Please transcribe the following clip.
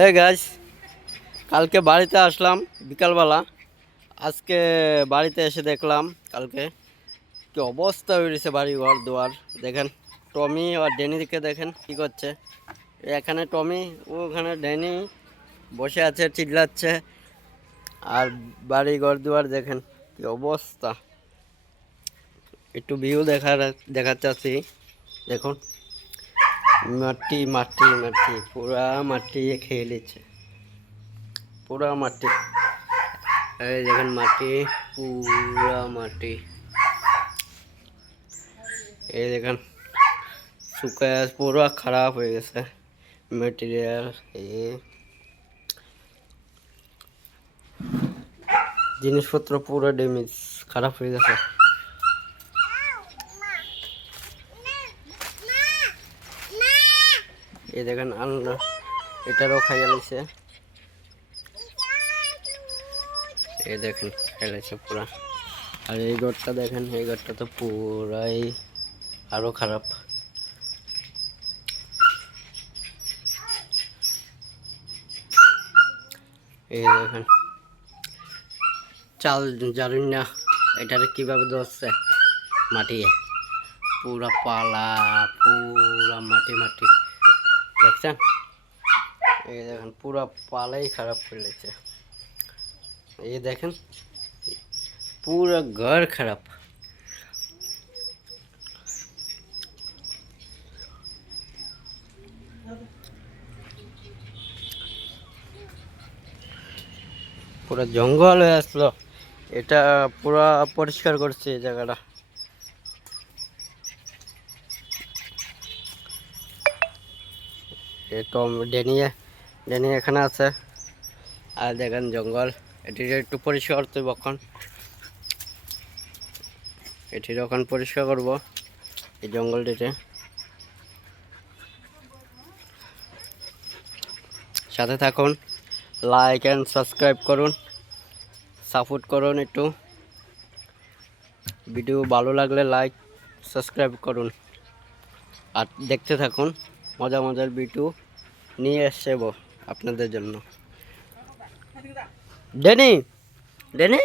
হ্যাঁ গাইস, কালকে বাড়িতে আসলাম বিকালবেলা। আজকে বাড়িতে এসে দেখলাম কালকে কি অবস্থা হয়েছে বাড়ি ঘর দুয়ার। দেখেন টমি আর ড্যানিকে দেখেন কি করছে। এখানে টমি, ওখানে ড্যানি বসে আছে, চিল্লাচ্ছে। আর বাড়ি ঘর দুয়ার দেখেন কি অবস্থা। একটু ভিউ দেখাচ্ছি। দেখুন, মাটি মাটি মাটি, পুরা মাটি খেয়ে নিচ্ছে, পুরা মাটি। এই দেখেন মাটি, পুরা মাটি। এই দেখেন শুকায় পুরো খারাপ হয়ে গেছে মেটেরিয়াল। এই জিনিসপত্র পুরো ড্যামেজ, খারাপ হয়ে গেছে। এই দেখেন আন্না এটারও খাইয়া নিছে। এই দেখেন খেলেছে পুরা। আর এই ঘরটা দেখেন, এই ঘরটা তো পুরাই আরো খারাপ। এই দেখেন চাল জানুন না এটারে কিভাবে ধরছে মাটি, পুরা পালা, পুরা মাটি মাটি দেখছেন। এই দেখেন পুরা পালাই খারাপ করে লেগেছে। এই দেখেন পুরা ঘর খারাপ। পুরা জঙ্গল হয়ে আসলো। এটা পুরা পরিষ্কার করছে এই জায়গাটা। টম ড্যানি ড্যানি এখানে আছে। আর দেখেন জঙ্গল, এটির একটু পরিষ্কার করতে কখন, এটি যখন পরিষ্কার করব এই জঙ্গলটিতে। সাথে থাকুন, লাইক অ্যান্ড সাবস্ক্রাইব করুন, সাপোর্ট করুন একটু। ভিডিও ভালো লাগলে লাইক সাবস্ক্রাইব করুন আর দেখতে থাকুন। মজা মজার ভিডিও নিয়ে এসব আপনাদের জন্য। Danny Danny